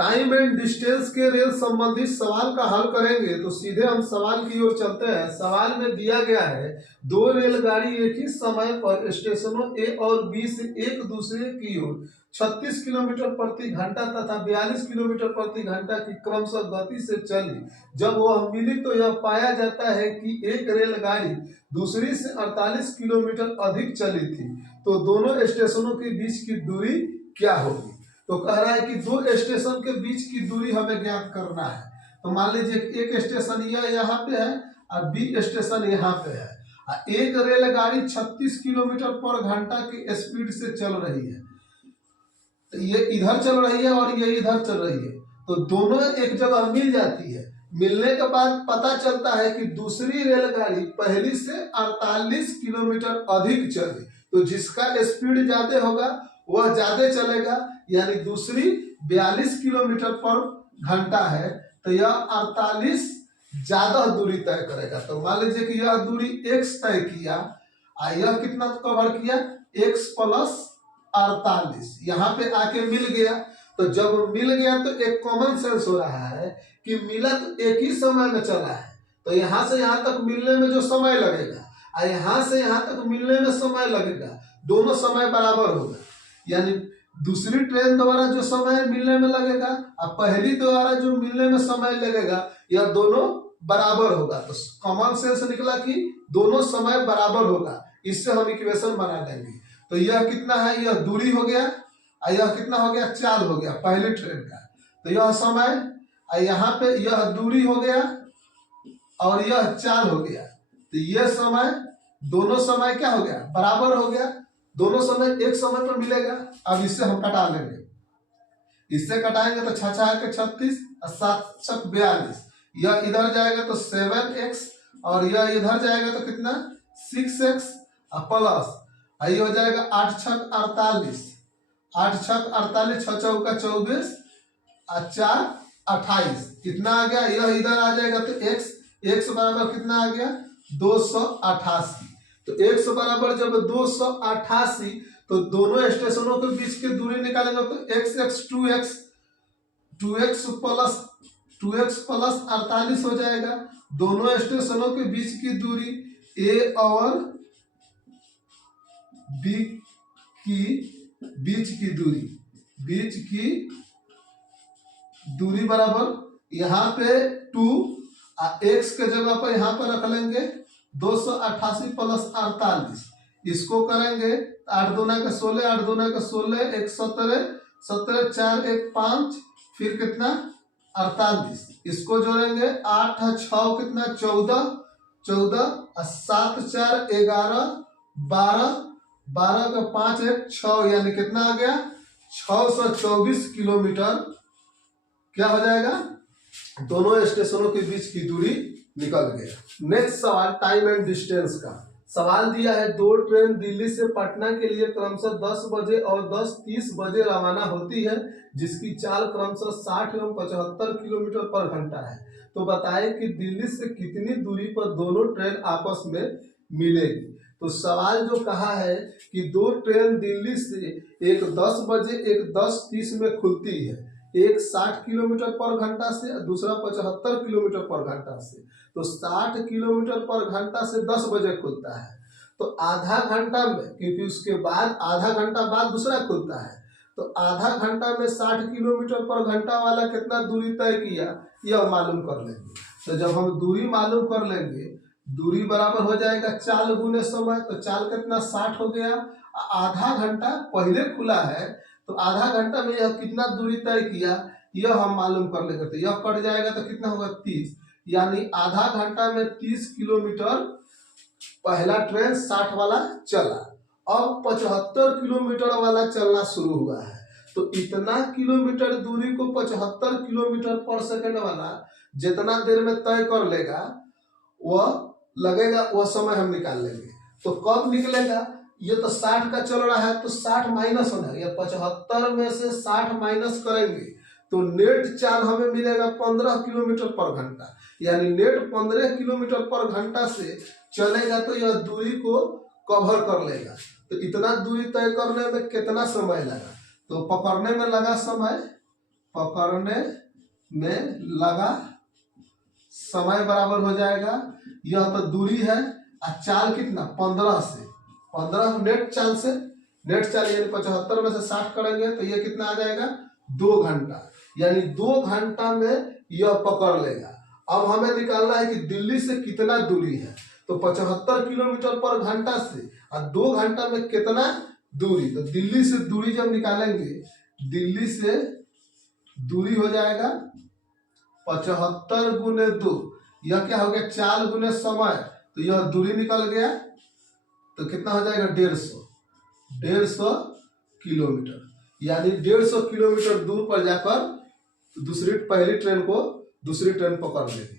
Time and distance के rail संबंधित सवाल का हल करेंगे। तो सीधे हम सवाल की ओर चलते हैं। सवाल में दिया गया है दो रेलगाड़ी एक ही समय पर स्टेशनों ए और बी से एक दूसरे की ओर 36 किलोमीटर प्रति घंटा तथा 42 किलोमीटर प्रति घंटा की क्रमशः गति से चली। जब वह मिली तो यह पाया जाता है कि एक रेलगाड़ी दूसरी से 48 किलोमीटर अधिक चली थी। तो दोनों स्टेशनों के बीच की दूरी क्या होगी। तो कह रहा है कि दो स्टेशन के बीच की दूरी हमें ज्ञात करना है। तो मान लीजिए एक स्टेशन यह यहाँ पे है और बी स्टेशन यहाँ पे है। एक रेलगाड़ी 36 किलोमीटर पर घंटा की स्पीड से चल रही है। तो ये इधर चल रही है और ये इधर चल रही है। तो दोनों एक जगह मिल जाती है। मिलने के बाद पता चलता है कि दूसरी रेलगाड़ी पहली से 48 किलोमीटर अधिक चली। तो जिसका स्पीड ज्यादा होगा वह ज्यादा चलेगा, यानी दूसरी 42 किलोमीटर पर घंटा है तो यह 48 ज्यादा दूरी तय करेगा। तो मान लीजिए कि यह दूरी x तय किया और यह कितना कवर किया x प्लस 48। यहाँ पे आके मिल गया। तो जब मिल गया तो एक कॉमन सेंस हो रहा है कि मिला तो एक ही समय में चला है। तो यहाँ से यहाँ तक मिलने में जो समय लगेगा और यहाँ से यहाँ तक मिलने में समय लगेगा, दोनों समय बराबर होगा। यानी दूसरी ट्रेन द्वारा जो समय मिलने में लगेगा और पहली द्वारा जो मिलने में समय लगेगा यह दोनों बराबर होगा। तो कॉमन सेंस निकला कि दोनों समय बराबर होगा। इससे हम इक्वेशन बना देंगे। तो यह कितना है, यह दूरी हो गया और यह कितना हो गया, चाल हो गया पहली ट्रेन का। तो यह समय और यहाँ पे यह दूरी हो गया और यह चाल हो गया। तो यह समय दोनों समय क्या हो गया, बराबर हो गया। दोनों समय एक समय पर मिलेगा। अब इससे हम कटा लेंगे। इससे कटाएंगे तो 6 के 36 और 7 42। यह इधर जाएगा तो 7x और यह इधर जाएगा तो कितना 6x और प्लस ये हो जाएगा 8 6 48। 8 6 48, 6 चौका 24 और 4 28। कितना आ गया, यह इधर आ जाएगा तो x बराबर कितना आ गया 288। तो x बराबर जब 288 तो दोनों स्टेशनों के बीच की दूरी निकालेंगे तो x 2x प्लस 48 हो जाएगा। दोनों स्टेशनों के बीच की दूरी a और b की बीच की दूरी बराबर यहाँ पे 2 x के जगह पर यहाँ पर रख लेंगे 288 प्लस 48। इसको करेंगे 8 दूना का 16, 8 दूना का 16, 1 17, 17 4 1 5, फिर कितना 48। इसको जोड़ेंगे 8 6 कितना 14, 14 7 4 11, 12, 12 का 5 1 6, यानी कितना आ गया 624 किलोमीटर क्या हो जाएगा, दोनों स्टेशनों के बीच की दूरी निकल गया। नेक्स्ट सवाल टाइम एंड डिस्टेंस का सवाल दिया है। दो ट्रेन दिल्ली से पटना के लिए क्रमशः 10 बजे और 10:30 बजे रवाना होती है, जिसकी चाल क्रमशः 60 एवं 75 किलोमीटर पर घंटा है। तो बताएं कि दिल्ली से कितनी दूरी पर दोनों ट्रेन आपस में मिलेगी। तो सवाल जो कहा है कि दो ट्रेन दिल्ली से एक 10 बजे एक 10:30 में खुलती है, एक 60 किलोमीटर पर घंटा से, दूसरा 75 किलोमीटर पर घंटा से। तो 60 किलोमीटर पर घंटा से 10 बजे खुलता है। तो आधा घंटा में, क्योंकि उसके बाद आधा घंटा बाद दूसरा खुलता है, तो आधा घंटा में 60 किलोमीटर पर घंटा वाला कितना दूरी तय किया यह मालूम कर लेंगे। तो जब हम दूरी मालूम कर लेंगे, दूरी बराबर हो जाएगा चाल गुने समय। तो चाल कितना 60 हो गया। आधा घंटा पहले खुला है तो आधा घंटा में यह कितना दूरी तय किया यह हम मालूम कर लेंगे। तो यह कट जाएगा तो कितना होगा 30, यानी आधा घंटा में 30 किलोमीटर पहला ट्रेन 60 वाला चला। अब 75 किलोमीटर वाला चलना शुरू हुआ है। तो इतना किलोमीटर दूरी को 75 किलोमीटर पर सेकंड वाला जितना देर में तय कर लेगा वह लगेगा, वह समय हम निकाल लेंगे। तो कब निकलेगा, ये तो 60 का चल रहा है तो 60 माइनस होना है। 75 में से 60 माइनस करेंगे तो नेट चाल हमें मिलेगा 15 किलोमीटर पर घंटा, यानी नेट 15 किलोमीटर पर घंटा से चलेगा तो यह दूरी को कवर कर लेगा। तो इतना दूरी तय करने में कितना समय लगा, तो पकड़ने में लगा समय पकड़ने में लगा समय बराबर हो जाएगा, यह तो दूरी है, और चाल कितना 15 से 15 नेट चाल से, नेट चाल यानी 75 में से 60 करेंगे तो ये कितना आ जाएगा 2 घंटा, यानी 2 घंटा में यह पकड़ लेगा। अब हमें निकालना है कि दिल्ली से कितना दूरी है, तो 75 किलोमीटर पर घंटा से और 2 घंटा में कितना दूरी, तो दिल्ली से दूरी जब निकालेंगे, दिल्ली से दूरी हो जाएगा 75 गुने 2, यह क्या हो गया 4 गुने समय, तो यह दूरी निकल गया, तो कितना हो जाएगा 150 किलोमीटर, यानी 150 किलोमीटर दूर पर जाकर पहली ट्रेन पकड़ लेगी।